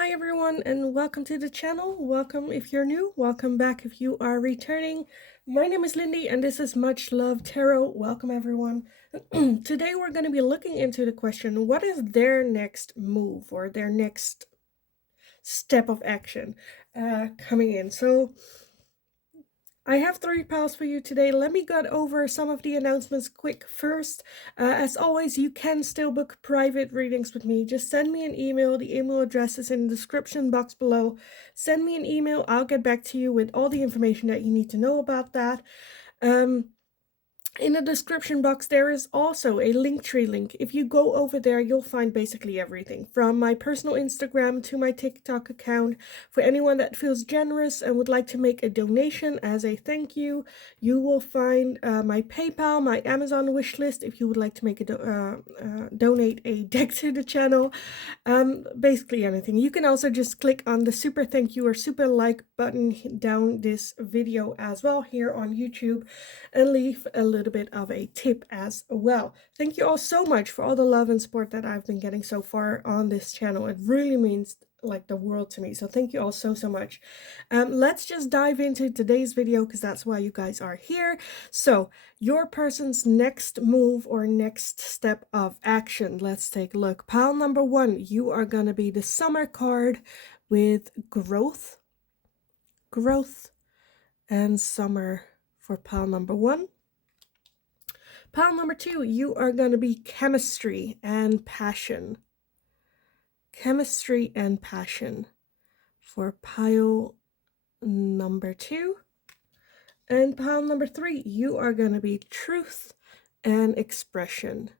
Hi everyone and welcome to the channel. Welcome if you're new, welcome back if you are returning. My name is Lindy and this is Much Love Tarot. Welcome everyone. Today we're going to be looking into the question, what is their next move or their next step of action coming in? So I have 3 piles for you today. Let me go over some of the announcements quick first. As always, you can still book private readings with me. Just send me an email. The email address is in the description box below. Send me an email. I'll get back to you with all the information that you need to know about that. In the description box, there is also a Linktree link. If you go over there, you'll find basically everything from my personal Instagram to my TikTok account. For anyone that feels generous and would like to make a donation as a thank you, you will find my PayPal, my Amazon wishlist if you would like to make a donate a deck to the channel. Basically anything. You can also just click on the super thank you or super like button down this video as well here on YouTube and leave a little bit of a tip as well. Thank you all so much for all the love and support that I've been getting so far on this channel. It really means like the world to me, so thank you all so much. Let's just dive into today's video because that's why you guys are here. So your person's next move or next step of action, let's take a look. Pile number 1, you are gonna be the summer card with growth and summer for pile number 1. Pile number 2, you are going to be chemistry and passion. Chemistry and passion for pile number 2. And pile number 3, you are going to be truth and expression.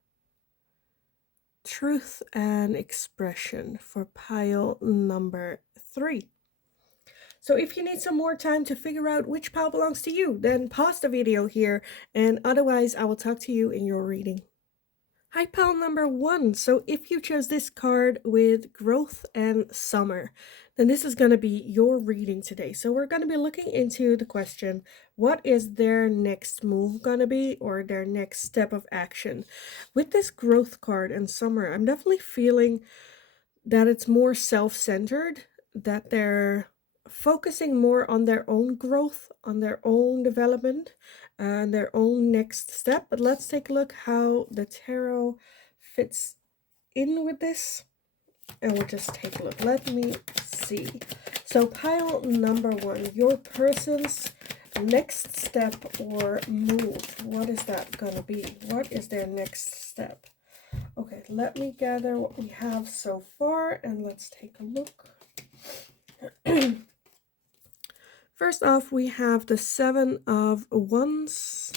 Truth and expression for pile number 3. So if you need some more time to figure out which pile belongs to you, then pause the video here, and otherwise I will talk to you in your reading. Hi, pile number 1. So if you chose this card with growth and summer, then this is going to be your reading today. So we're going to be looking into the question, what is their next move going to be, or their next step of action? With this growth card and summer, I'm definitely feeling that it's more self-centered, that they're focusing more on their own growth, on their own development, and their own next step. But let's take a look how the tarot fits in with this, and we'll just take a look. Let me see. So pile number 1, your person's next step or move. What is that gonna be? What is their next step? Okay, let me gather what we have so far and let's take a look. First off, we have the 7 of Wands,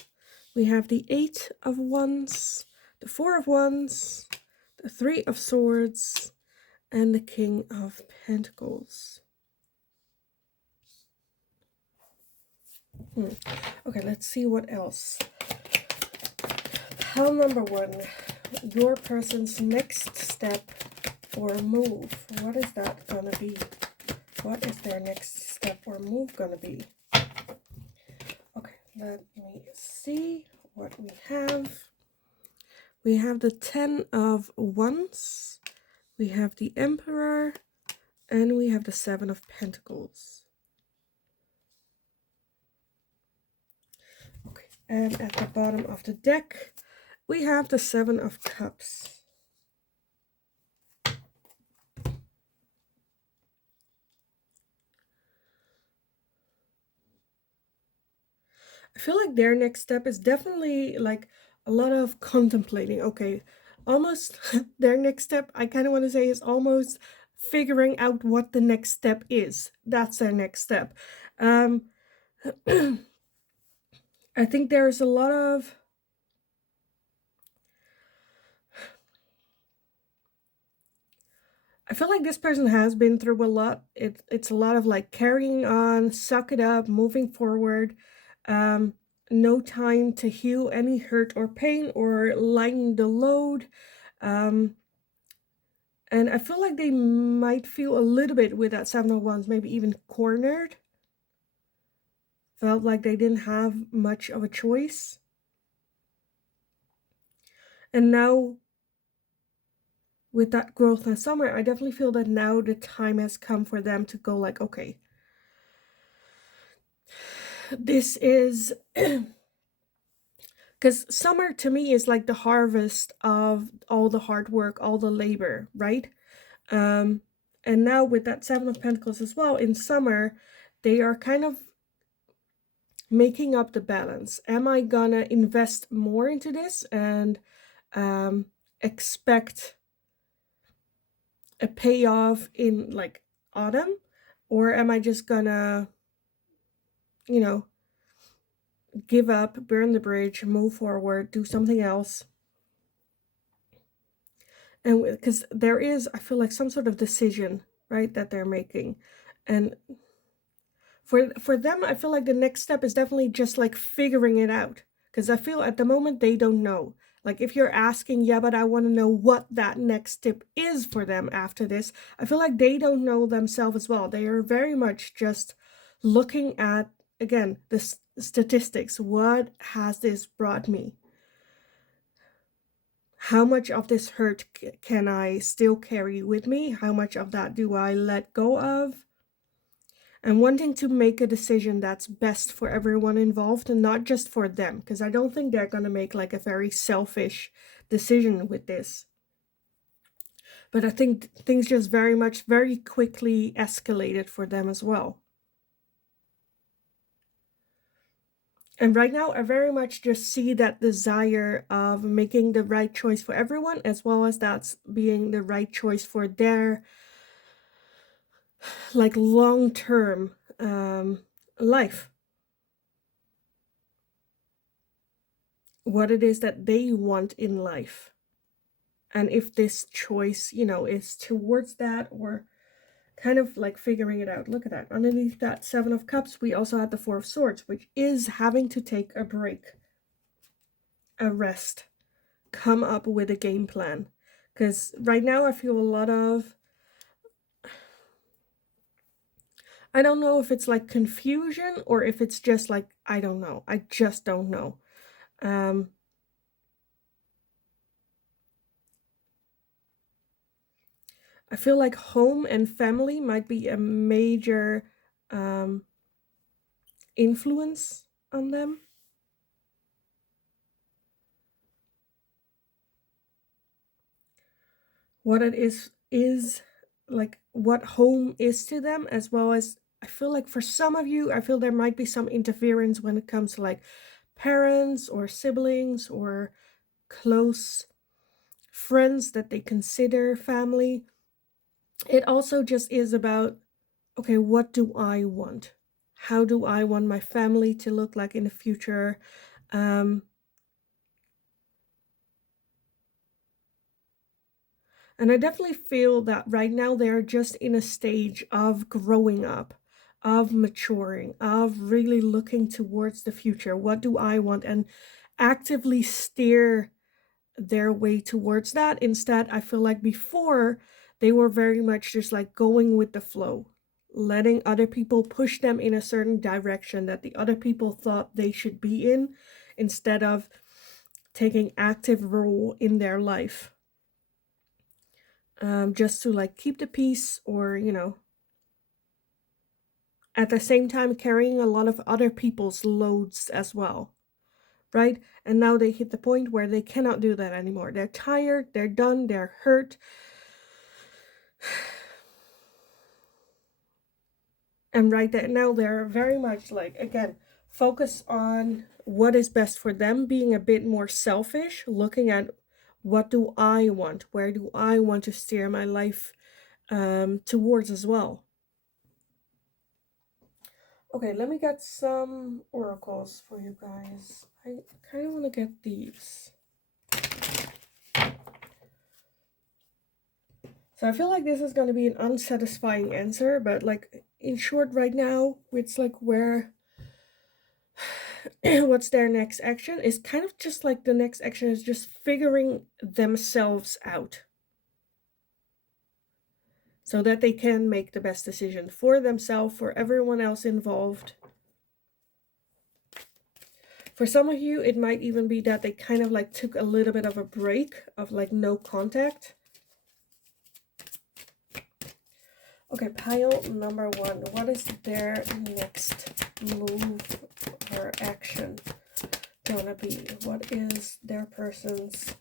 we have the 8 of Wands, the 4 of Wands, the 3 of Swords, and the King of Pentacles. Okay, let's see what else. Pile number 1, your person's next step or move. What is that gonna be? What is their next step or move gonna be? Okay, let me see what we have. We have the 10 of Wands, we have the Emperor, and we have the 7 of Pentacles. Okay, and at the bottom of the deck, we have the 7 of Cups. I feel like their next step is definitely like a lot of contemplating. Okay, almost their next step, I kind of want to say, is almost figuring out what the next step is. That's their next step. I think there's a lot of I feel like this person has been through a lot. It's a lot of like carrying on, suck it up, moving forward. No time to heal any hurt or pain or lighten the load. And I feel like they might feel a little bit with that 7 of Wands, maybe even cornered. Felt like they didn't have much of a choice. And now with that growth in summer, I definitely feel that now the time has come for them to go like, okay, this is because summer to me is like the harvest of all the hard work, all the labor, right? Um, and now with that Seven of Pentacles as well, in summer, they are kind of making up the balance. Am I gonna invest more into this and expect a payoff in like autumn? Or am I just gonna, you know, give up, burn the bridge, move forward, do something else? And because there is, I feel like some sort of decision, right, that they're making. And for them, I feel like the next step is definitely just like figuring it out, because I feel at the moment they don't know. Like if you're asking, yeah, but I want to know what that next step is for them after this, I feel like they don't know themselves as well. They are very much just looking at, again, the statistics. What has this brought me? How much of this hurt can I still carry with me? How much of that do I let go of? And wanting to make a decision that's best for everyone involved and not just for them, because I don't think they're going to make like a very selfish decision with this. But I think things just very quickly escalated for them as well. And right now, I very much just see that desire of making the right choice for everyone, as well as that's being the right choice for their like long-term life. What it is that they want in life. And if this choice, you know, is towards that or kind of like figuring it out. Look at that. Underneath that Seven of Cups, we also had the Four of Swords, which is having to take a break, a rest, come up with a game plan. Because right now I feel a lot of, I don't know if it's like confusion or if it's just like, I don't know. I just don't know. I feel like home and family might be a major influence on them. What it is like what home is to them, as well as I feel like for some of you, I feel there might be some interference when it comes to like parents or siblings or close friends that they consider family. It also just is about, okay, what do I want? How do I want my family to look like in the future? Um, and I definitely feel that right now they're just in a stage of growing up, of maturing, of really looking towards the future. What do I want? And actively steer their way towards that. Instead, I feel like before they were very much just like going with the flow, letting other people push them in a certain direction that the other people thought they should be in, instead of taking active role in their life, just to like keep the peace, or you know, at the same time carrying a lot of other people's loads as well, right? And now they hit the point where they cannot do that anymore. They're tired, they're done, they're hurt. And right there now they're very much like, again, focus on what is best for them, being a bit more selfish, looking at what do I want, where do I want to steer my life towards as well. Okay, let me get some oracles for you guys. I kind of want to get these. So I feel like this is going to be an unsatisfying answer, but like in short right now, it's like where what's their next action is kind of just like the next action is just figuring themselves out so that they can make the best decision for themselves, for everyone else involved. For some of you, it might even be that they kind of like took a little bit of a break of like no contact. Okay, pile number 1. What is their next move or action gonna be? What is their person's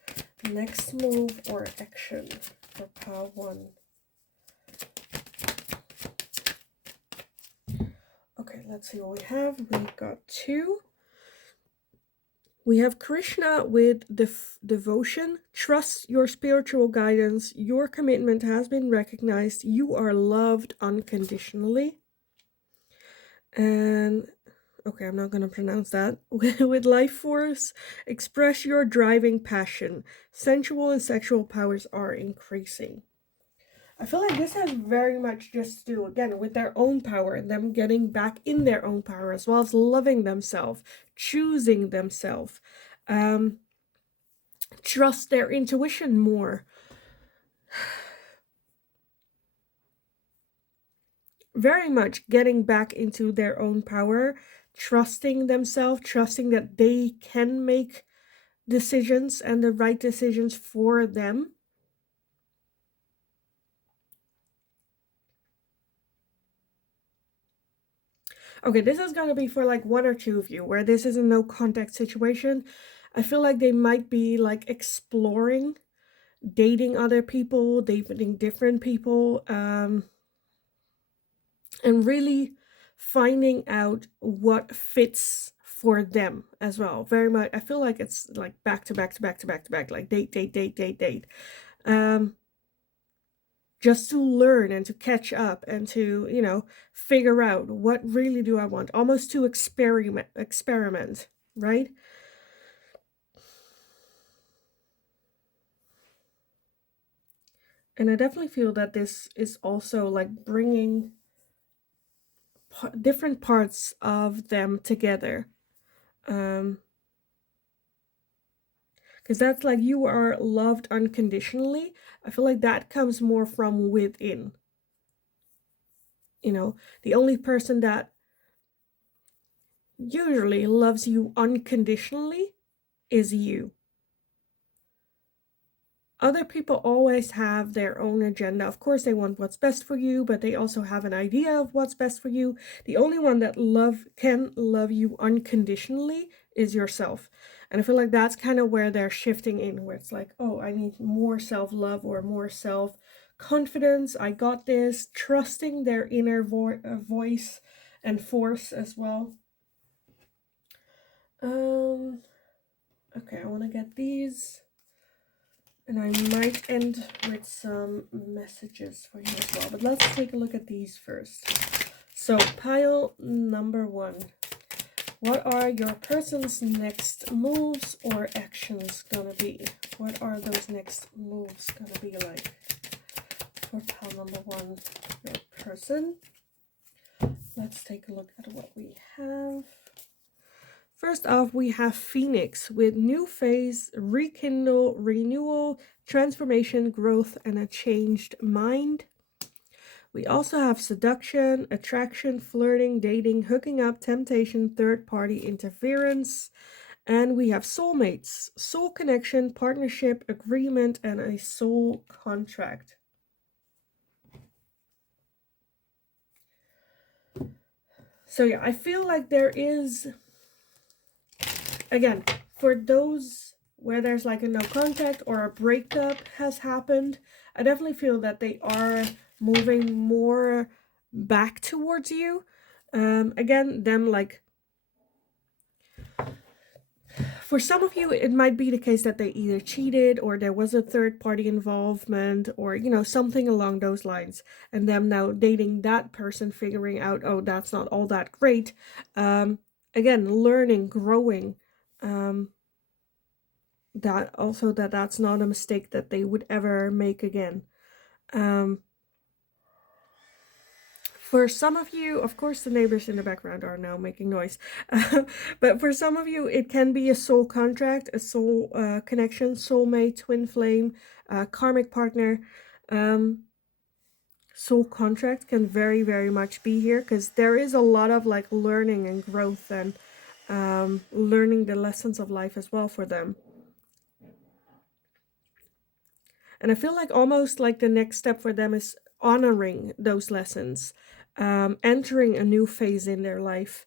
next move or action for pile 1? Okay, let's see what we have. We've got 2. We have Krishna with devotion. Trust your spiritual guidance. Your commitment has been recognized. You are loved unconditionally. And okay, I'm not going to pronounce that. With life force, express your driving passion. Sensual and sexual powers are increasing. I feel like this has very much just to do, again, with their own power and them getting back in their own power, as well as loving themselves, choosing themselves, trust their intuition more. Very much getting back into their own power, trusting themselves, trusting that they can make decisions and the right decisions for them. Okay, this is going to be for like 1 or 2 of you, where this is a no contact situation. I feel like they might be like exploring, dating other people, dating different people, and really finding out what fits for them as well. Very much, I feel like it's like back to back to back to back to back, like date. Just to learn and to catch up and to, figure out what really do I want, almost to experiment, right? And I definitely feel that this is also like bringing different parts of them together. Because that's like, you are loved unconditionally. I feel like that comes more from within. The only person that usually loves you unconditionally is you. Other people always have their own agenda. Of course, they want what's best for you, but they also have an idea of what's best for you. The only one that can love you unconditionally is yourself. And I feel like that's kind of where they're shifting in, where it's like, oh, I need more self-love or more self-confidence. I got this. Trusting their inner voice and force as well. Okay, I want to get these. And I might end with some messages for you as well. But let's take a look at these first. So, pile number 1. What are your person's next moves or actions gonna be? What are those next moves gonna be like for pile number 1, your person? Let's take a look at what we have. First off, we have Phoenix with new phase, rekindle, renewal, transformation, growth, and a changed mind. We also have seduction, attraction, flirting, dating, hooking up, temptation, third-party interference. And we have soulmates, soul connection, partnership, agreement, and a soul contract. So yeah, I feel like there is... Again, for those where there's like a no contact or a breakup has happened, I definitely feel that they are moving more back towards you. Again, them like, for some of you, it might be the case that they either cheated or there was a third party involvement or, something along those lines. And them now dating that person, figuring out, oh, that's not all that great. Again, learning, growing. That's not a mistake that they would ever make again. For some of you, of course, the neighbors in the background are now making noise. But for some of you, it can be a soul contract, a soul connection, soulmate, twin flame, karmic partner. Soul contract can very, very much be here because there is a lot of like learning and growth and learning the lessons of life as well for them. And I feel like almost like the next step for them is honoring those lessons, entering a new phase in their life,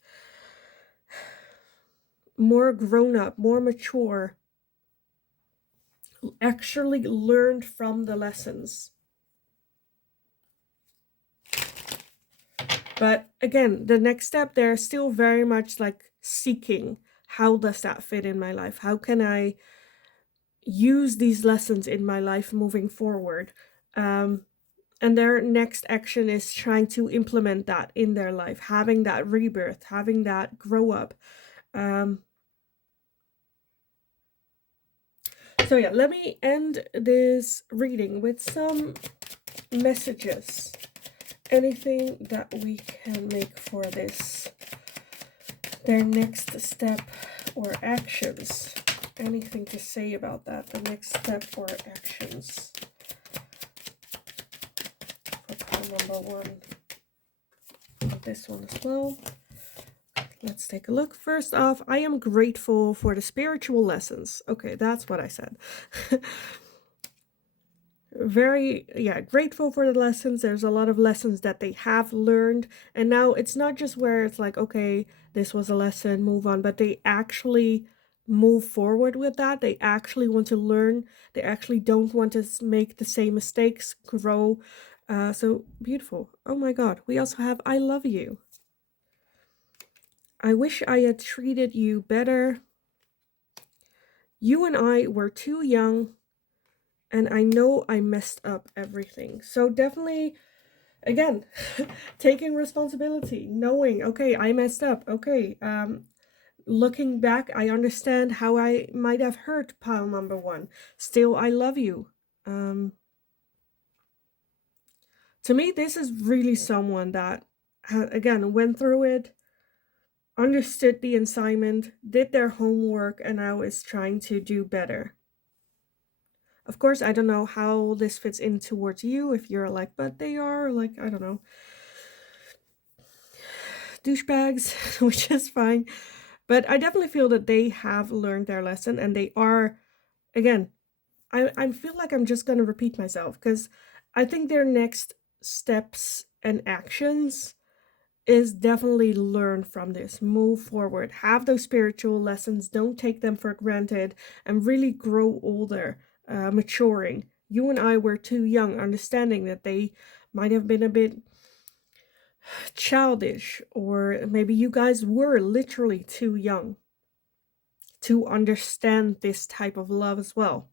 more grown up, more mature, actually learned from the lessons. But again, the next step, they're still very much like seeking, how does that fit in my life? How can I use these lessons in my life moving forward? And their next action is trying to implement that in their life, having that rebirth, having that grow up. So yeah, let me end this reading with some messages. Anything that we can make for this, their next step or actions. Anything to say about that, the next step or actions for pile number 1. This one as well. Let's take a look. First off, I am grateful for the spiritual lessons. Okay, that's what I said. Very, yeah, grateful for the lessons. There's a lot of lessons that they have learned. And now it's not just where it's like, okay, this was a lesson, move on. But they actually move forward with that. They actually want to learn. They actually don't want to make the same mistakes, grow. So beautiful. Oh my God. We also have I love you. I wish I had treated you better. You and I were too young, and I know I messed up everything. So definitely, again, taking responsibility, knowing, okay, I messed up. Okay, looking back, I understand how I might have hurt pile number 1. Still, I love you. To me, this is really someone that, again, went through it, understood the assignment, did their homework, and now is trying to do better. Of course, I don't know how this fits in towards you, if you're like, but they are like, I don't know, douchebags, which is fine. But I definitely feel that they have learned their lesson, and they are, again, I feel like I'm just going to repeat myself, because I think their next steps and actions is definitely learn from this, move forward, have those spiritual lessons, don't take them for granted, and really grow older, maturing. You and I were too young, understanding that they might have been a bit childish, or maybe you guys were literally too young to understand this type of love as well.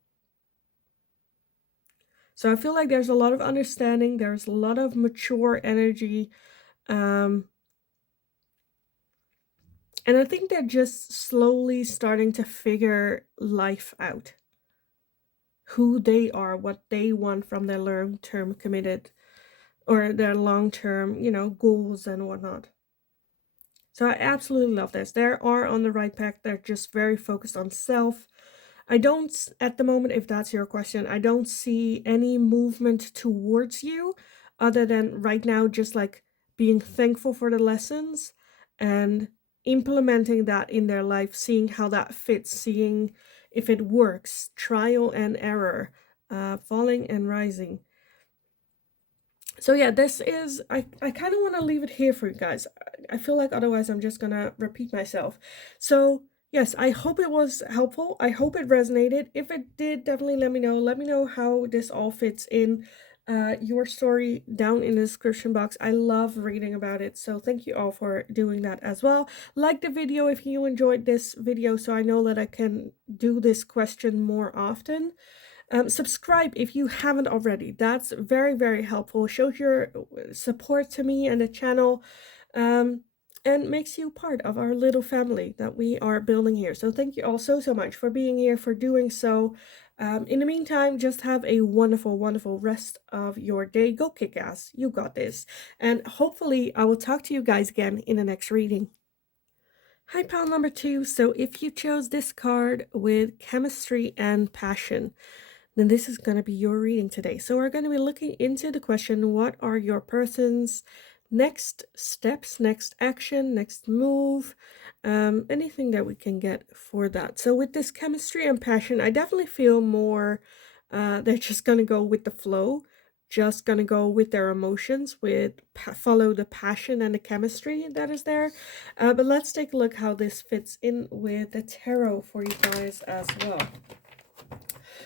So I feel like there's a lot of understanding, there's a lot of mature energy, and I think they're just slowly starting to figure life out, who they are, what they want from their long-term committed, or their long-term, goals and whatnot. So I absolutely love this. They are on the right path. They're just very focused on self. I don't, at the moment, if that's your question, I don't see any movement towards you other than right now just like being thankful for the lessons and implementing that in their life, seeing how that fits, seeing if it works, trial and error, falling and rising. So yeah, this is, I kind of want to leave it here for you guys. I feel like otherwise I'm just gonna repeat myself. So yes, I hope it was helpful. I hope it resonated. If it did, definitely let me know. Let me know how this all fits in your story down in the description box. I love reading about it. So thank you all for doing that as well. Like the video if you enjoyed this video, so I know that I can do this question more often. Subscribe if you haven't already. That's very, very helpful. Shows your support to me and the channel, and makes you part of our little family that we are building here. So thank you all so, so much for being here, for doing so. In the meantime, just have a wonderful, wonderful rest of your day. Go kick ass. You got this. And hopefully I will talk to you guys again in the next reading. Hi, pal number 2. So if you chose this card with chemistry and passion, then this is going to be your reading today. So we're going to be looking into the question, what are your person's next steps, next action, next move, anything that we can get for that. So with this chemistry and passion, I definitely feel more, they're just going to go with the flow. just gonna go with their emotions, with follow the passion and the chemistry that is there. But let's take a look how this fits in with the tarot for you guys as well.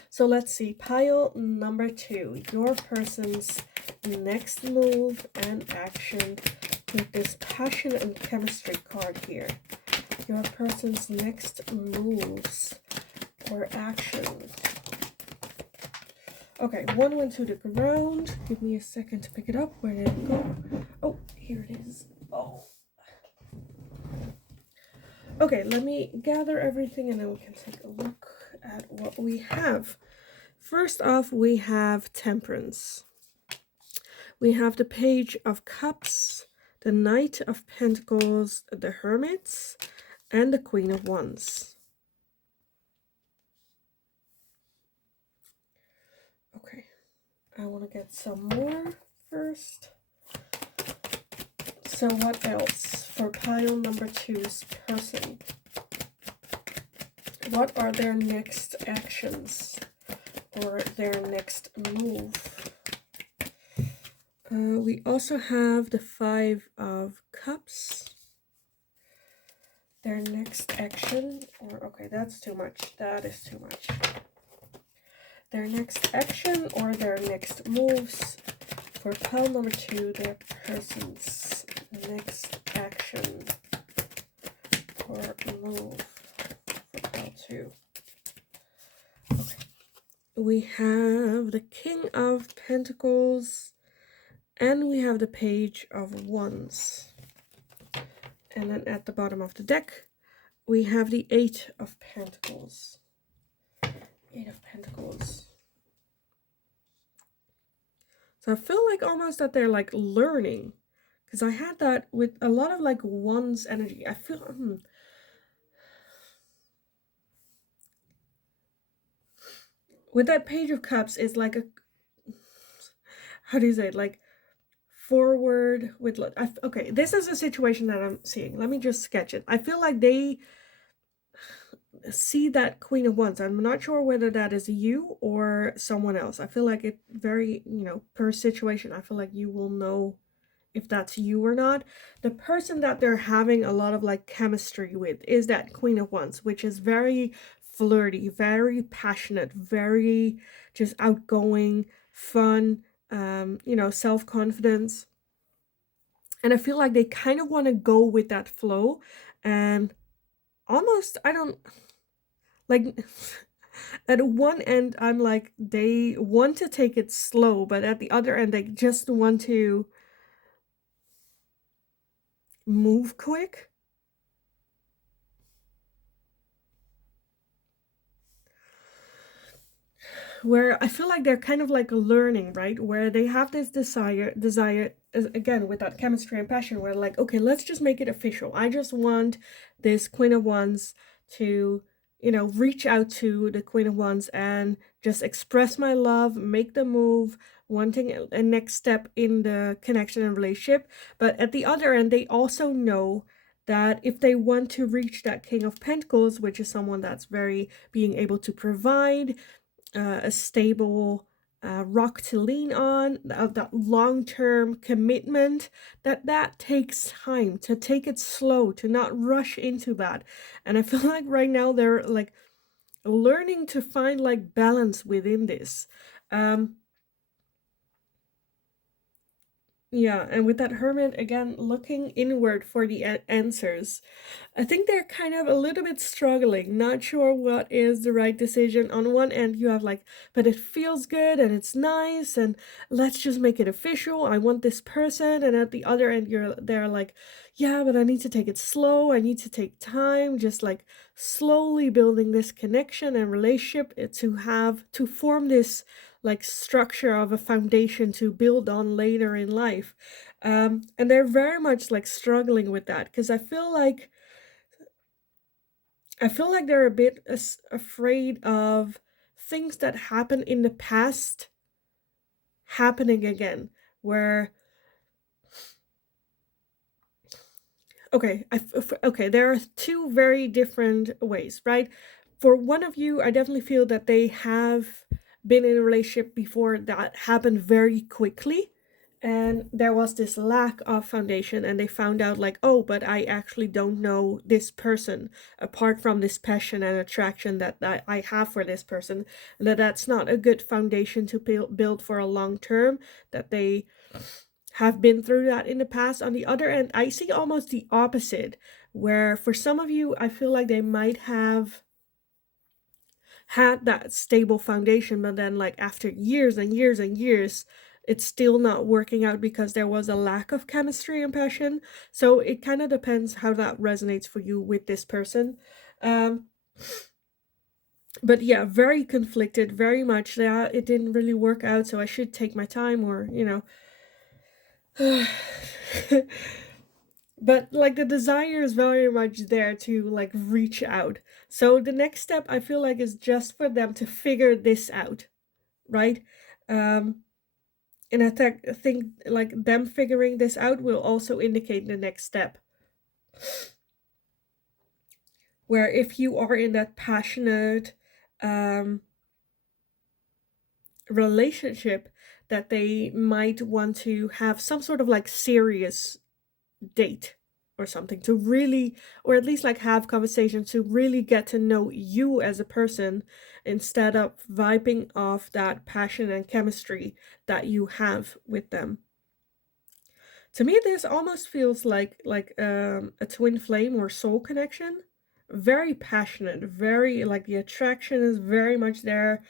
So let's see, pile number 2, your person's next move and action with this passion and chemistry card here. Your person's next moves or actions. Okay, one went to the ground. Give me a second to pick it up. Where did it go? Oh, here it is. Oh. Okay, let me gather everything and then we can take a look at what we have. First off, we have Temperance. We have the Page of Cups, the Knight of Pentacles, the Hermits, and the Queen of Wands. Okay, I want to get some more first. So what else for pile number 2's person? What are their next actions or their next move? We also have the 5 of Cups. Their next action, or okay, that's too much. That is too much. Their next action or their next moves for pile number 2, their person's next action or move for pile 2. Okay. We have the King of Pentacles and we have the Page of Wands. And then at the bottom of the deck, we have the 8 of Pentacles. 8 of Pentacles. So I feel like almost that they're like learning. Because I had that with a lot of like Wands energy. I feel... with that Page of Cups is like a... how do you say it? Like forward with... okay, this is a situation that I'm seeing. Let me just sketch it. I feel like they see that Queen of Wands. I'm not sure whether that is you or someone else. I feel like it very, per situation, I feel like you will know if that's you or not. The person that they're having a lot of like chemistry with is that Queen of Wands, which is very flirty, very passionate, very just outgoing, fun, self-confidence. And I feel like they kind of want to go with that flow and almost, I don't... like, at one end, I'm like, they want to take it slow, but at the other end, they just want to move quick. Where I feel like they're kind of like learning, right? Where they have this desire, again, with that chemistry and passion, where like, okay, let's just make it official. I just want this Queen of Wands to... reach out to the Queen of Wands and just express my love, make the move, wanting a next step in the connection and relationship. But at the other end, they also know that if they want to reach that King of Pentacles, which is someone that's very being able to provide a stable rock to lean on, that long-term commitment, that takes time, to take it slow, to not rush into that. And I feel like right now they're like learning to find like balance within this. Yeah, and with that Hermit, again, looking inward for the answers. I think they're kind of a little bit struggling, not sure what is the right decision. On one end, you have like, but it feels good and it's nice and let's just make it official. I want this person. And at the other end, they're like, yeah, but I need to take it slow. I need to take time, just like slowly building this connection and relationship to form this like structure of a foundation to build on later in life. And they're very much like struggling with that because I feel like they're a bit afraid of things that happened in the past happening again, where okay, there are two very different ways, right? For one of you, I definitely feel that they have been in a relationship before that happened very quickly, and there was this lack of foundation, and they found out like, oh, but I actually don't know this person apart from this passion and attraction that I have for this person, and that's not a good foundation to build for a long term, that they have been through that in the past. On the other end, I see almost the opposite, where for some of you, I feel like they might have had that stable foundation, but then like after years and years and years, it's still not working out because there was a lack of chemistry and passion. So it kind of depends how that resonates for you with this person. Um, but yeah, very conflicted, very much that it didn't really work out, so I should take my time, or but like the desire is very much there to like reach out. So the next step, I feel like, is just for them to figure this out, right? um and think like them figuring this out will also indicate the next step, where if you are in that passionate um relationship, that they might want to have some sort of like serious date or something, to really, or at least like have conversations to really get to know you as a person, instead of vibing off that passion and chemistry that you have with them. To me, this almost feels like a twin flame or soul connection. Very passionate, very like the attraction is very much there.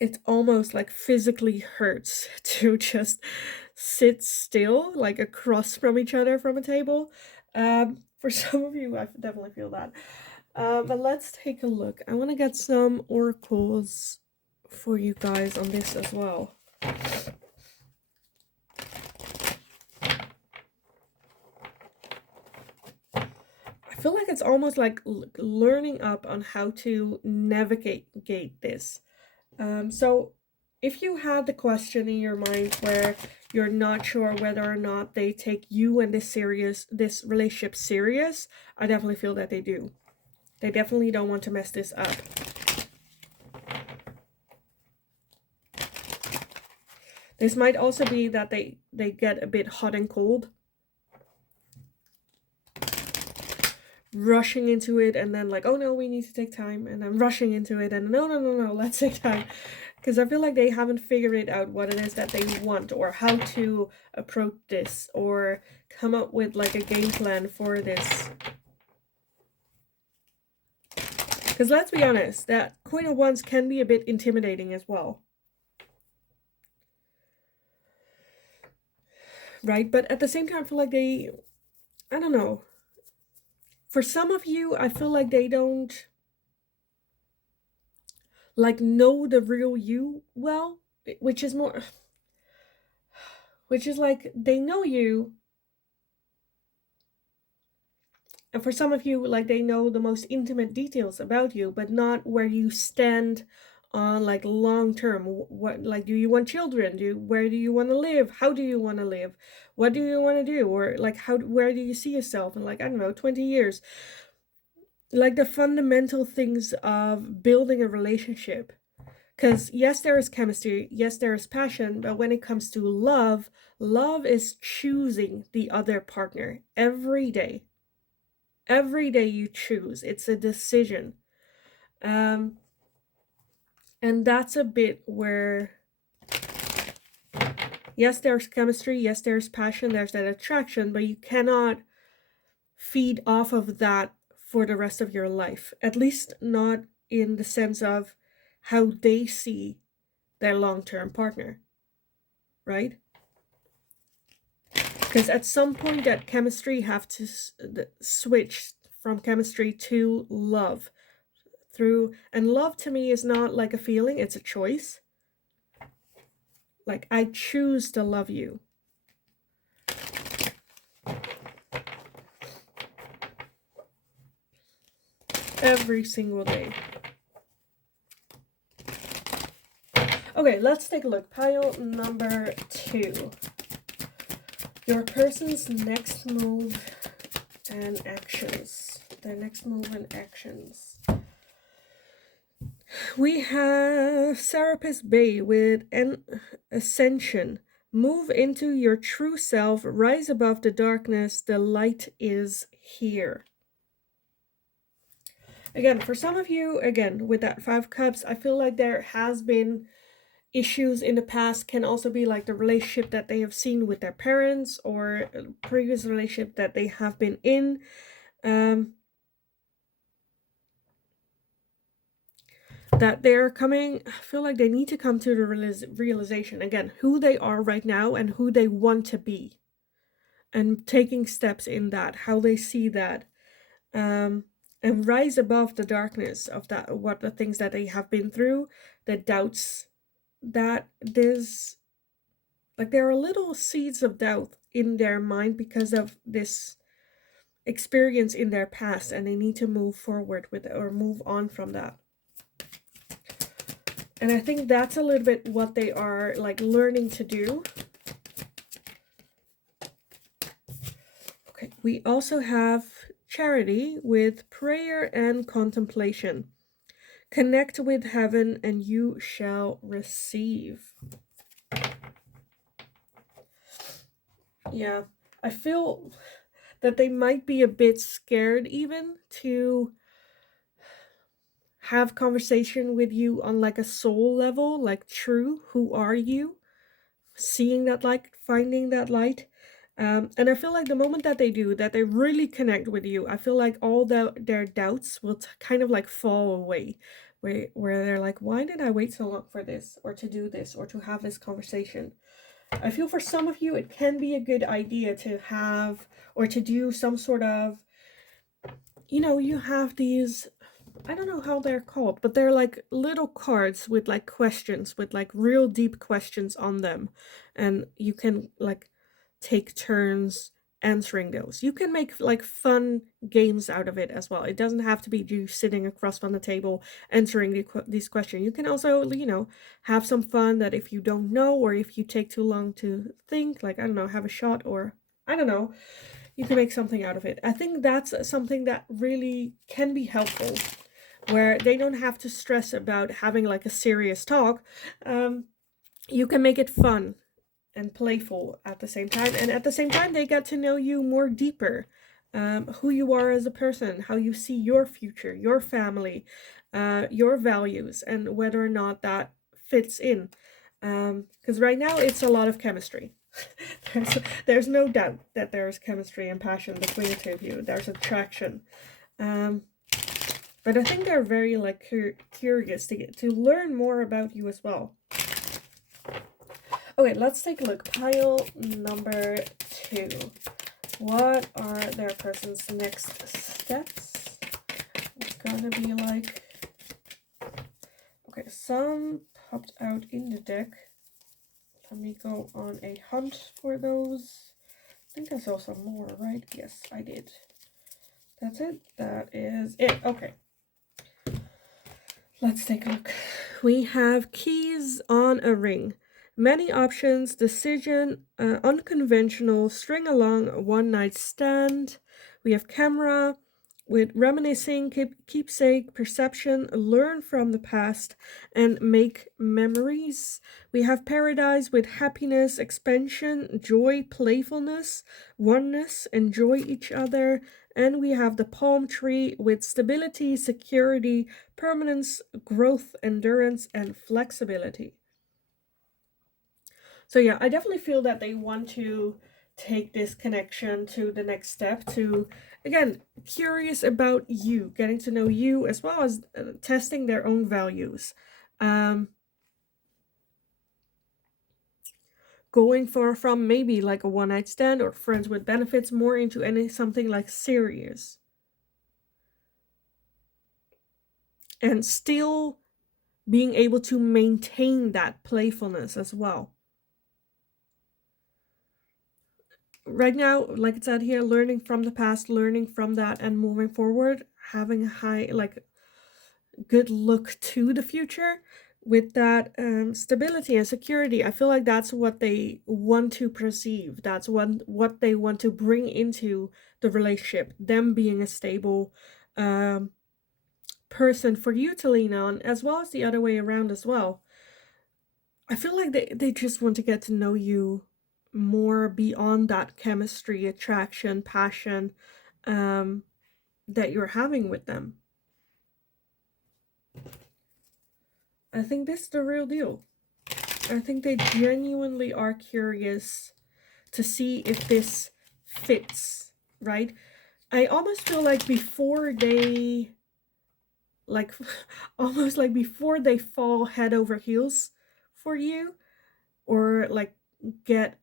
It almost like physically hurts to just sit still, like across from each other from a table. For some of you, I definitely feel that. But let's take a look. I want to get some oracles for you guys on this as well. I feel like it's almost like learning up on how to navigate this. So if you have the question in your mind where you're not sure whether or not they take you and this relationship serious, I definitely feel that they do. They definitely don't want to mess this up. This might also be that they get a bit hot and cold, rushing into it, and then like, oh no, we need to take time, and then rushing into it, and no, let's take time. Because I feel like they haven't figured out what it is that they want, or how to approach this, or come up with like a game plan for this. Because let's be honest, that Queen of Wands can be a bit intimidating as well. Right? But at the same time, I feel like they, I don't know. For some of you, I feel like they don't like know the real you well, which is like they know you, and for some of you, like they know the most intimate details about you, but not where you stand on like long term. What, like, do you want children? Where do you want to live? How do you want to live? What do you want to do? Or like, where do you see yourself in, like, I don't know, 20 years? Like the fundamental things of building a relationship. Because yes, there is chemistry, yes, there is passion, but when it comes to love, love is choosing the other partner every day. Every day you choose. It's a decision. And that's a bit where, yes, there's chemistry, yes, there's passion, there's that attraction, but you cannot feed off of that for the rest of your life. At least not in the sense of how they see their long-term partner, right? Because at some point that chemistry have to switch from chemistry to love. And love to me is not like a feeling, it's a choice. Like, I choose to love you. Every single day. Okay, let's take a look. Pile number 2. Your person's next move and actions. Their next move and actions. We have Serapis Bay with an ascension. Move into your true self, rise above the darkness, the light is here. Again, for some of you, again, with that 5 cups, I feel like there has been issues in the past. Can also be like the relationship that they have seen with their parents or a previous relationship that they have been in. That they're coming, I feel like they need to come to the realization again who they are right now and who they want to be, and taking steps in that, how they see that, and rise above the darkness of that, what the things that they have been through, the doubts that there's like there are little seeds of doubt in their mind because of this experience in their past, and they need to move forward with it or move on from that. And I think that's a little bit what they are like learning to do. Okay, we also have charity with prayer and contemplation. Connect with heaven and you shall receive. Yeah, I feel that they might be a bit scared even to have conversation with you on like a soul level, like true, who are you? Seeing that light, finding that light. And I feel like the moment that they do, that they really connect with you, I feel like all their doubts will kind of like fall away, where they're like, why did I wait so long for this, or to do this, or to have this conversation? I feel for some of you, it can be a good idea to have, or to do some sort of, you have these, I don't know how they're called, but they're like little cards with like questions, with like real deep questions on them. And you can like take turns answering those. You can make like fun games out of it as well. It doesn't have to be you sitting across from the table answering these questions. You can also, have some fun that if you don't know, or if you take too long to think, like, I don't know, have a shot, or I don't know, you can make something out of it. I think that's something that really can be helpful, where they don't have to stress about having like a serious talk. You can make it fun and playful at the same time, and at the same time they get to know you more deeper, who you are as a person, how you see your future, your family, your values, and whether or not that fits in, because right now it's a lot of chemistry. there's no doubt that there's chemistry and passion between the two of you. There's attraction, but I think they're very like curious to learn more about you as well. Okay, let's take a look. Pile number 2. What are their person's next steps? It's gonna be like... Okay, some popped out in the deck. Let me go on a hunt for those. I think I saw some more, right? Yes, I did. That's it. That is it. Okay. Let's take a look. We have keys on a ring. Many options, decision, unconventional, string along, one night stand. We have camera with reminiscing, keepsake, perception, learn from the past, and make memories. We have paradise with happiness, expansion, joy, playfulness, oneness, enjoy each other. And we have the palm tree with stability, security, permanence, growth, endurance, and flexibility. So yeah, I definitely feel that they want to take this connection to the next step, to, again, curious about you, getting to know you, as well as testing their own values. Going from maybe like a one-night stand or friends with benefits more into something like serious. And still being able to maintain that playfulness as well. Right now, like it said here, learning from the past, learning from that, and moving forward, having a high, like, good look to the future with that stability and security. I feel like that's what they want to perceive. That's what they want to bring into the relationship. Them being a stable person for you to lean on, as well as the other way around as well. I feel like they just want to get to know you more beyond that chemistry, attraction, passion um, that you're having with them. I think this is the real deal. I think they genuinely are curious to see if this fits, right? I almost feel like before they, like, almost like before they fall head over heels for you, or like get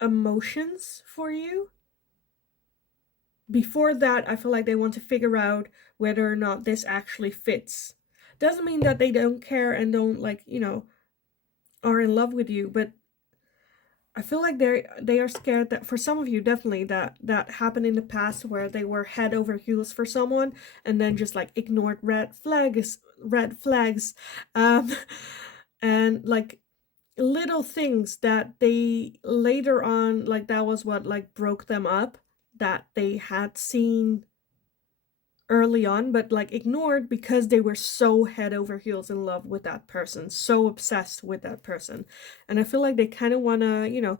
emotions for you, before that, I feel like they want to figure out whether or not this actually fits. Doesn't mean that they don't care and don't, like, are in love with you, but I feel like they are scared that, for some of you, definitely, that happened in the past where they were head over heels for someone and then just like ignored red flags, um, and like little things that they later on, like, that was what like broke them up, that they had seen early on, but like ignored because they were so head over heels in love with that person, so obsessed with that person. And I feel like they kind of want to,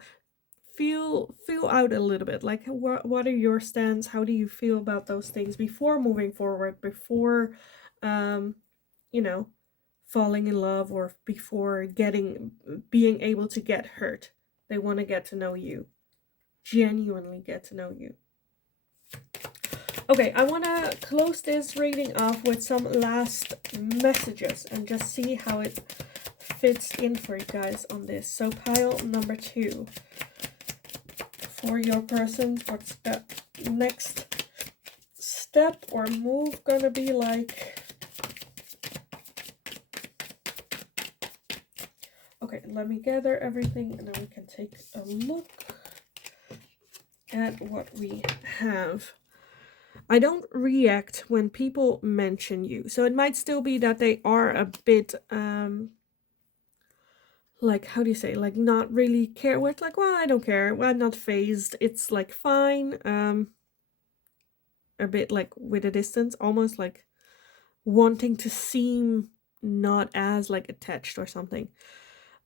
feel out a little bit, like, what are your stands, how do you feel about those things before moving forward, before um you know falling in love, or before being able to get hurt. They want to get to know you, genuinely get to know you. Okay, I want to close this reading off with some last messages and just see how it fits in for you guys on this. So pile number 2 for your person, what's the next step or move gonna be like? Okay, let me gather everything and then we can take a look at what we have. I don't react when people mention you. So it might still be that they are a bit like, how do you say, like, not really care. With like, well, I don't care. Well, I'm not phased. It's like fine. A bit like with a distance, almost like wanting to seem not as like attached or something.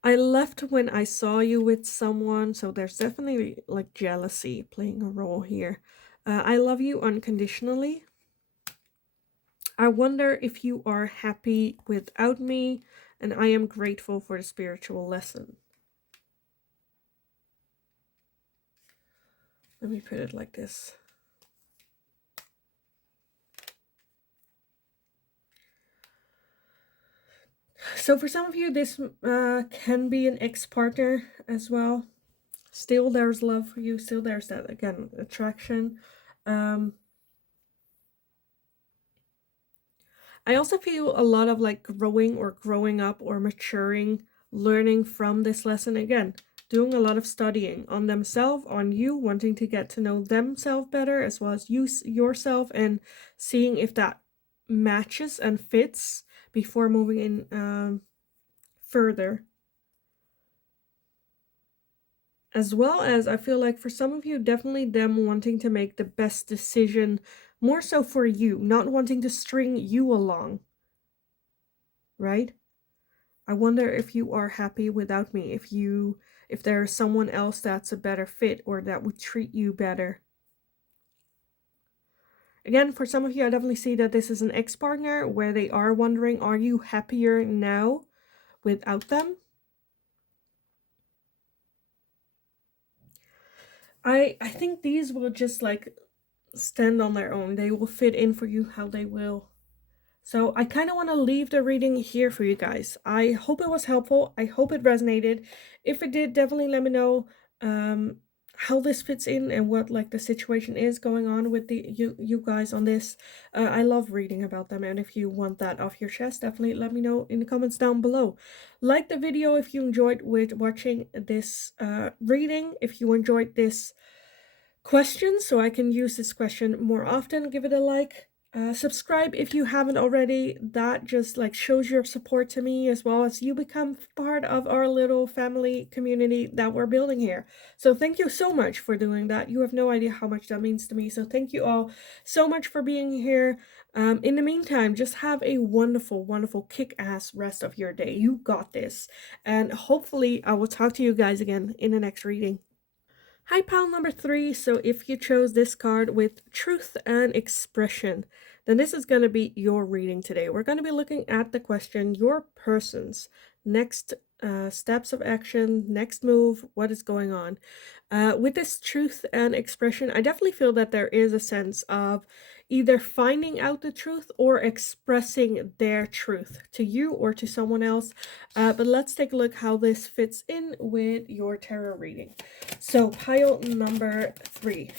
I left when I saw you with someone, so there's definitely like jealousy playing a role here. I love you unconditionally. I wonder if you are happy without me, and I am grateful for the spiritual lesson. Let me put it like this. So for some of you, this can be an ex-partner as well. Still there's love for you. Still there's that, again, attraction. I also feel a lot of like growing or growing up or maturing, learning from this lesson. Again, doing a lot of studying on themselves, on you, wanting to get to know themselves better, as well as yourself, and seeing if that matches and fits before moving in further. As well as, I feel like for some of you, definitely them wanting to make the best decision, more so for you, not wanting to string you along, right? I wonder if you are happy without me, if there's someone else that's a better fit or that would treat you better. Again, for some of you, I definitely see that this is an ex-partner where they are wondering, are you happier now without them? I think these will just like stand on their own. They will fit in for you how they will. So I kind of want to leave the reading here for you guys. I hope it was helpful. I hope it resonated. If it did, definitely let me know how this fits in and what like the situation is going on with you guys on this. I love reading about them, and if you want that off your chest, definitely let me know in the comments down below. Like the video if you enjoyed with watching this reading. If you enjoyed this question, so I can use this question more often, give it a like. Subscribe if you haven't already. That just like shows your support to me, as well as you become part of our little family community that we're building here. So thank you so much for doing that. You have no idea how much that means to me. So thank you all so much for being here. In the meantime, just have a wonderful, wonderful kick-ass rest of your day. You got this. And hopefully I will talk to you guys again in the next reading. Hi, pile number 3. So if you chose this card with truth and expression, then this is going to be your reading today. We're going to be looking at the question, your person's next steps of action, next move, what is going on. With this truth and expression, I definitely feel that there is a sense of either finding out the truth or expressing their truth to you or to someone else. But let's take a look how this fits in with your tarot reading. So pile number 3,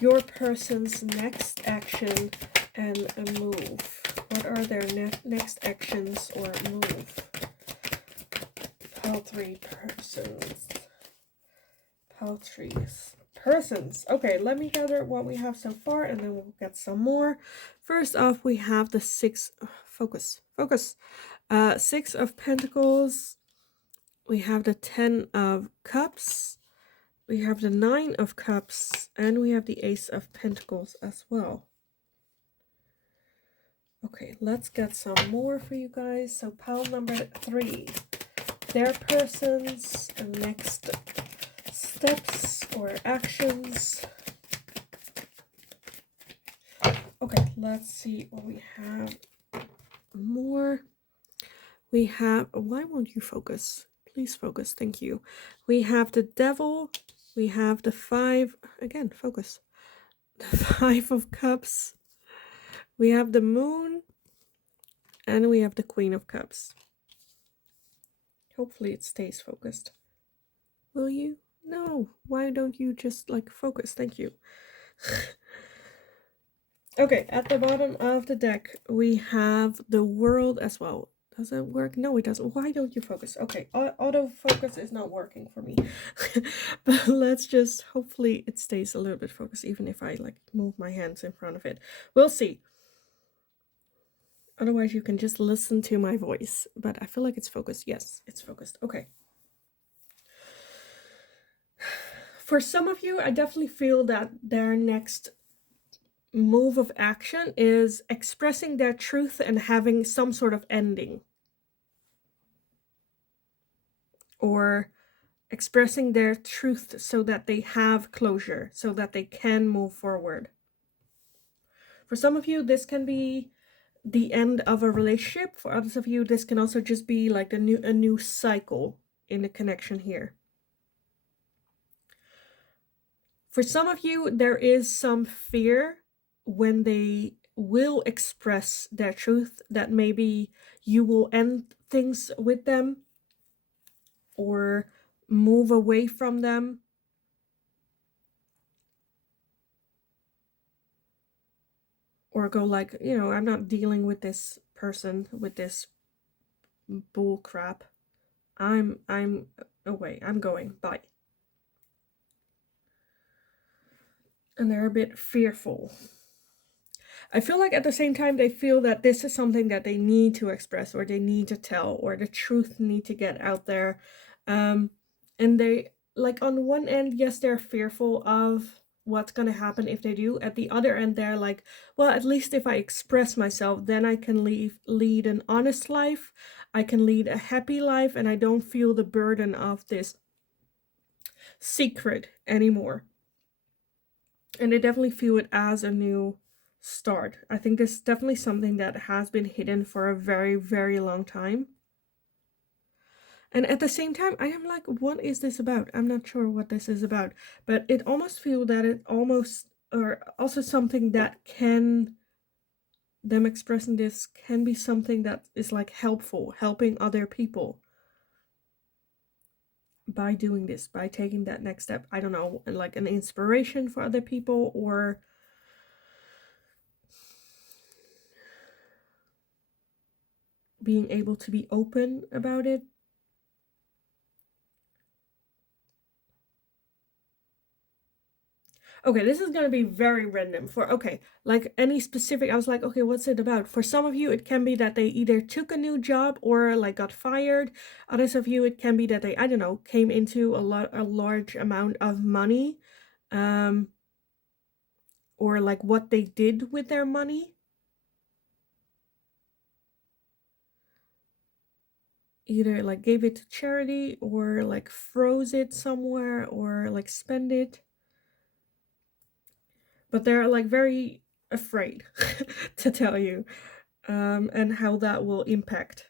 your person's next action and a move. What are their next actions or move? Pile 3, persons. Pile 3, persons. Okay, let me gather what we have so far and then we'll get some more. First off, we have the 6, focus. 6 of Pentacles. We have the 10 of Cups. We have the 9 of Cups, and we have the Ace of Pentacles as well. Okay, let's get some more for you guys. So pile number 3, their person's next steps or actions. Okay, let's see what we have more. We have, why won't you focus? Please focus, thank you. We have the Devil. We have the 5, again, focus. The 5 of Cups. We have the Moon. And we have the Queen of Cups. Hopefully it stays focused. Will you? No. Why don't you just like focus? Thank you. Okay, at the bottom of the deck, we have the World as well. Does it work? No, it doesn't. Why don't you focus? Okay, autofocus is not working for me. But let's just, hopefully it stays a little bit focused, even if I like move my hands in front of it. We'll see. Otherwise, you can just listen to my voice. But I feel like it's focused. Yes, it's focused. Okay. For some of you, I definitely feel that their next move of action is expressing their truth and having some sort of ending. Or expressing their truth so that they have closure, so that they can move forward. For some of you, this can be the end of a relationship. For others of you, this can also just be like a new cycle in the connection here. For some of you, there is some fear when they will express their truth, that maybe you will end things with them or move away from them. Or go like, you know, I'm not dealing with this person, with this bull crap. I'm away. I'm going. Bye. And they're a bit fearful. I feel like at the same time they feel that this is something that they need to express, or they need to tell, or the truth need to get out there. And they, like, on one end, yes, they're fearful of what's going to happen if they do. At the other end, they're like, well, at least if I express myself, then I can lead an honest life. I can lead a happy life, and I don't feel the burden of this secret anymore. And they definitely feel it as a new start. I think this is definitely something that has been hidden for a very, very long time. And at the same time, I am like, what is this about? I'm not sure what this is about. But it almost feels that it almost, or also something that can, them expressing this can be something that is like helpful, helping other people. By doing this, by taking that next step. I don't know, like an inspiration for other people, or being able to be open about it. Okay, this is gonna be very random. For okay, like any specific, I was like, okay, what's it about? For some of you, it can be that they either took a new job or like got fired. Others of you, it can be that they, I don't know, came into a large amount of money, um, or like what they did with their money. Either like gave it to charity or like froze it somewhere or like spend it. But they're like very afraid to tell you, and how that will impact.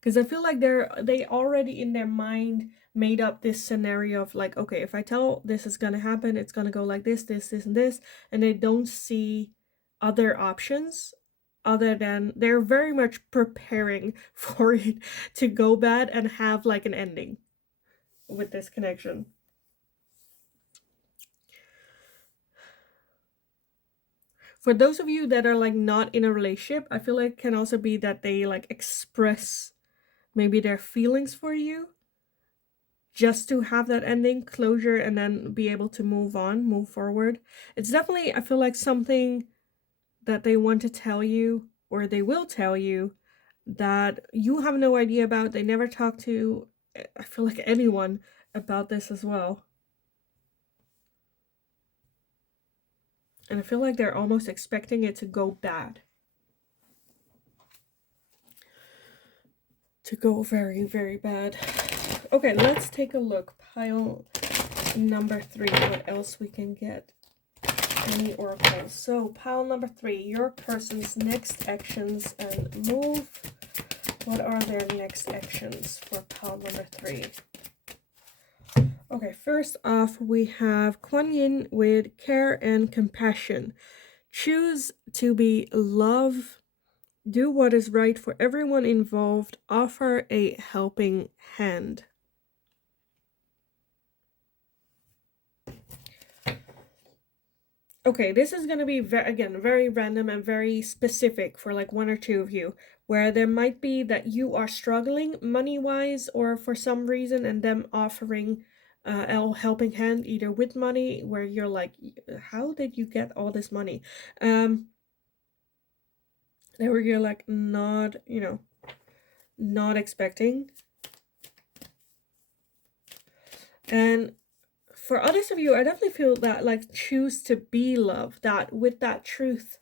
Because I feel like they already in their mind made up this scenario of like, okay, if I tell this is gonna happen, it's gonna go like this, and this, and they don't see other options other than they're very much preparing for it to go bad and have like an ending with this connection. For those of you that are like not in a relationship, I feel like it can also be that they like express maybe their feelings for you just to have that ending closure and then be able to move forward. It's definitely, I feel like, something that they want to tell you or they will tell you that you have no idea about. They never talk to, I feel like, anyone about this as well. And I feel like they're almost expecting it to go bad. To go very, very bad. Okay, let's take a look. Pile number 3, what else we can get. Any oracles. So pile number 3, your person's next actions and move. What are their next actions for pile number 3? Okay, first off, we have Kuan Yin with care and compassion. Choose to be love. Do what is right for everyone involved. Offer a helping hand. Okay, this is going to be, again, very random and very specific for like 1 or 2 of you, where there might be that you are struggling money-wise or for some reason, and them offering a helping hand either with money, where you're like, how did you get all this money? Where you're like not, not expecting. And for others of you, I definitely feel that like choose to be love, that with that truth,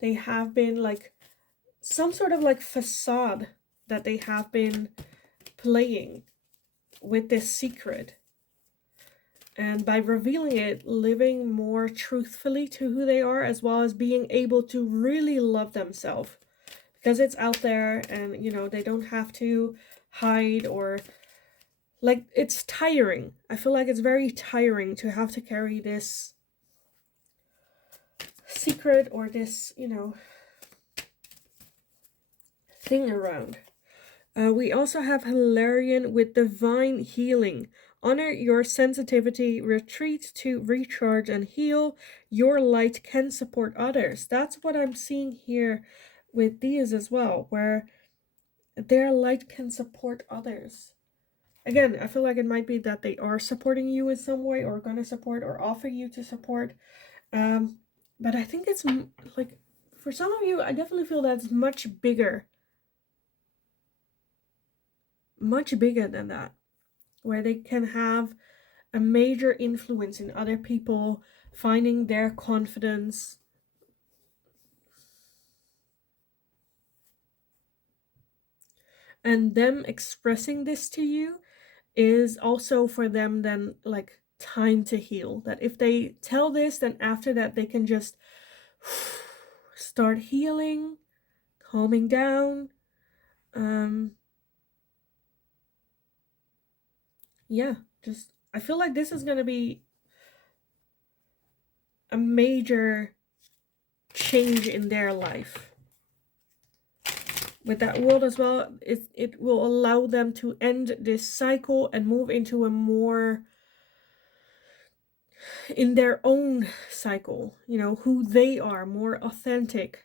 they have been like some sort of like facade that they have been playing with this secret. And by revealing it, living more truthfully to who they are, as well as being able to really love themselves. Because it's out there and, they don't have to hide or like, it's tiring. I feel like it's very tiring to have to carry this secret or this, thing around. We also have Hilarion with divine healing. Honor your sensitivity, retreat to recharge and heal. Your light can support others. That's what I'm seeing here with these as well, where their light can support others. Again, I feel like it might be that they are supporting you in some way or going to support or offer you to support. But I think it's like, for some of you, I definitely feel that's much bigger than that, where they can have a major influence in other people, finding their confidence. And them expressing this to you is also for them then like time to heal. That if they tell this, then after that they can just start healing, calming down. Yeah, just I feel like this is gonna be a major change in their life. With that world as well, it will allow them to end this cycle and move into a more in their own cycle, who they are, more authentic.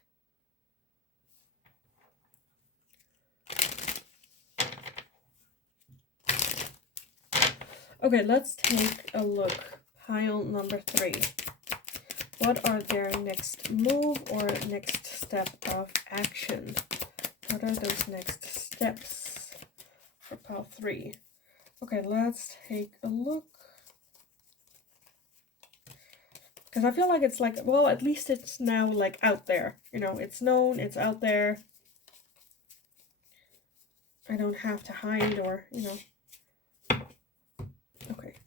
Okay, let's take a look. Pile number 3. What are their next move or next step of action? What are those next steps for pile 3? Okay, let's take a look. Because I feel like it's like, well, at least it's now like out there. You know, it's known, it's out there. I don't have to hide or, you know. Okay,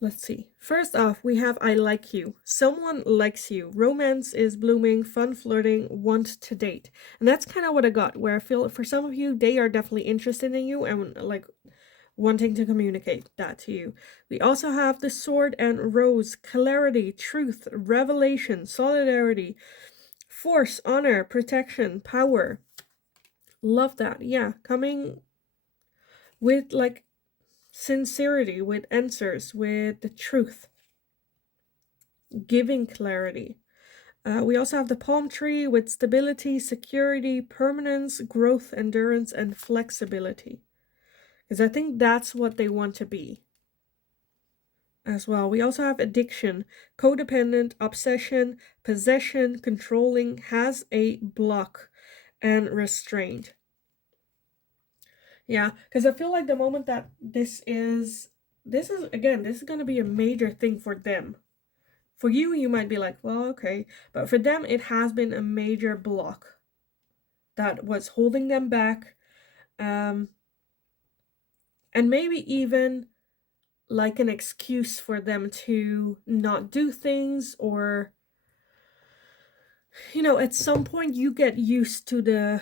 let's see. First off, we have I like you. Someone likes you. Romance is blooming, fun flirting, want to date. And that's kind of what I got, where I feel for some of you, they are definitely interested in you and like wanting to communicate that to you. We also have the sword and rose, clarity, truth, revelation, solidarity, force, honor, protection, power. Love that. Yeah, coming with like sincerity, with answers, with the truth, giving clarity. We also have the palm tree with stability, security, permanence, growth, endurance, and flexibility. Because I think that's what they want to be as well. We also have addiction, codependent, obsession, possession, controlling, has a block, and restraint. Yeah, because I feel like the moment that this is again, this is going to be a major thing for them. For you, you might be like, well, okay. But for them, it has been a major block that was holding them back. And maybe even like an excuse for them to not do things, or, you know, at some point you get used to the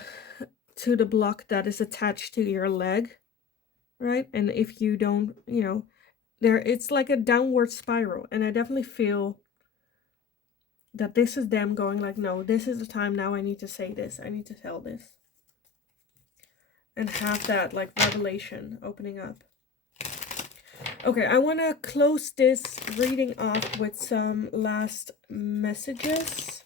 block that is attached to your leg, right? And if you don't, you know, it's like a downward spiral. And I definitely feel that this is them going like, no, this is the time now. I need to say this. I need to tell this. And have that like revelation opening up. Okay, I want to close this reading off with some last messages.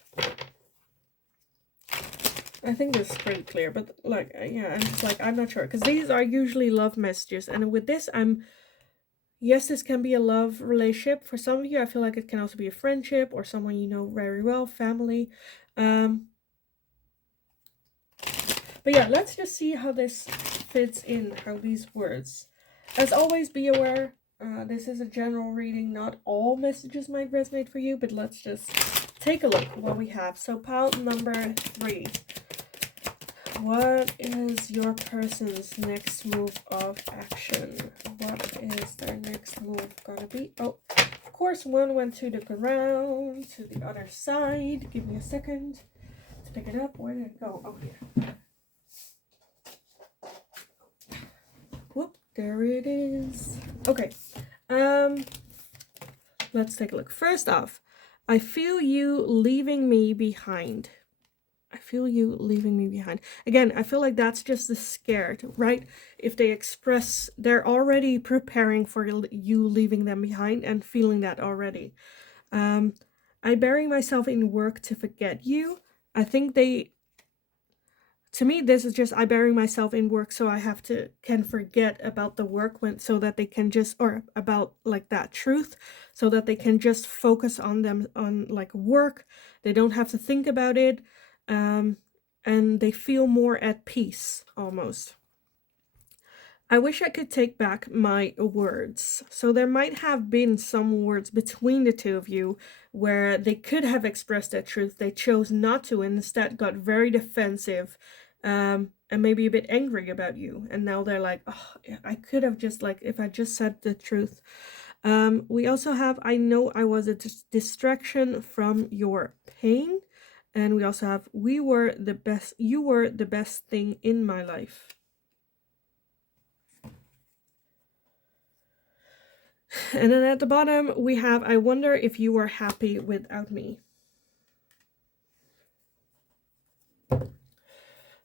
I think this is pretty clear, but like, yeah, I'm just like, I'm not sure. Because these are usually love messages. And with this, yes, this can be a love relationship. For some of you, I feel like it can also be a friendship or someone you know very well, family. But yeah, let's just see how this fits in, how these words. As always, be aware, this is a general reading. Not all messages might resonate for you, but let's just take a look at what we have. So pile number 3. What is your person's next move of action? What is their next move gonna be? Oh, of course, one went to the ground, to the other side. Give me a second to pick it up. Where did it go? Oh, here. Whoop, there it is. Okay. Let's take a look. First off, I feel you leaving me behind. I feel you leaving me behind. Again, I feel like that's just the scared, right? If they express, they're already preparing for you leaving them behind and feeling that already. I bury myself in work to forget you. I think to me, this is just I bury myself in work so I can forget about the work so that they can just, or about like that truth, so that they can just focus on like work. They don't have to think about it. And they feel more at peace almost. I wish I could take back my words. So there might have been some words between the two of you where they could have expressed that truth. They chose not to and instead got very defensive, and maybe a bit angry about you. And now they're like, oh, I could have just like, if I just said the truth. We also have, I know I was a distraction from your pain. And we also have, you were the best thing in my life. And then at the bottom, we have, I wonder if you were happy without me.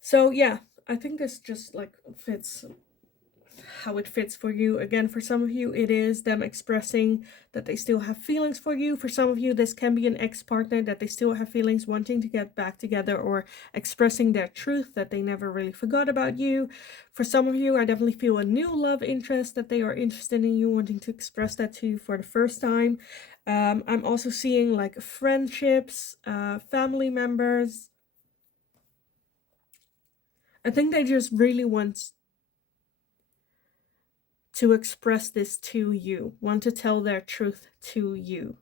So yeah, I think this just like fits how it fits for you. Again, for some of you, it is them expressing that they still have feelings for you. For some of you, this can be an ex-partner that they still have feelings, wanting to get back together, or expressing their truth that they never really forgot about you. For some of you, I definitely feel a new love interest, that they are interested in you, wanting to express that to you for the first time. I'm also seeing like friendships, family members. I think they just really want to express this to you, want to tell their truth to you.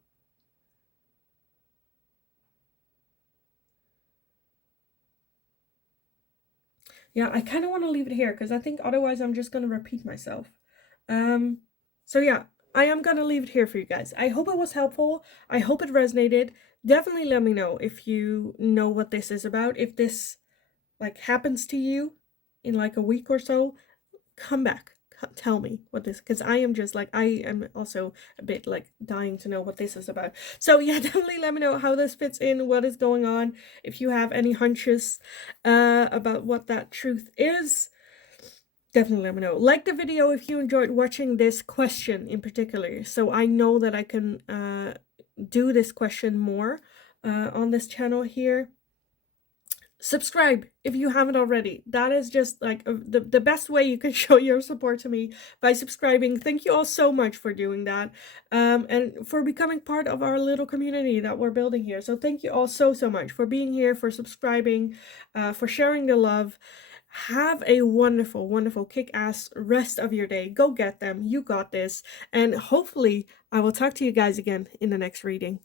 Yeah, I kind of want to leave it here because I think otherwise I'm just going to repeat myself. So yeah, I am going to leave it here for you guys. I hope it was helpful. I hope it resonated. Definitely let me know if you know what this is about. If this like happens to you in like a week or so, come back. Tell me what this, because I am just like, I am also a bit like dying to know what this is about. So yeah, definitely let me know how this fits in, what is going on, if you have any hunches about what that truth is. Definitely let me know. Like the video if you enjoyed watching this question in particular, so I know that I can do this question more on this channel here. Subscribe if you haven't already. That is just like the best way you can show your support to me, by subscribing. Thank you all so much for doing that, and for becoming part of our little community that we're building here. So thank you all so much for being here, for subscribing, for sharing the love. Have a wonderful, wonderful, kick-ass rest of your day. Go get them. You got this. And hopefully I will talk to you guys again in the next reading.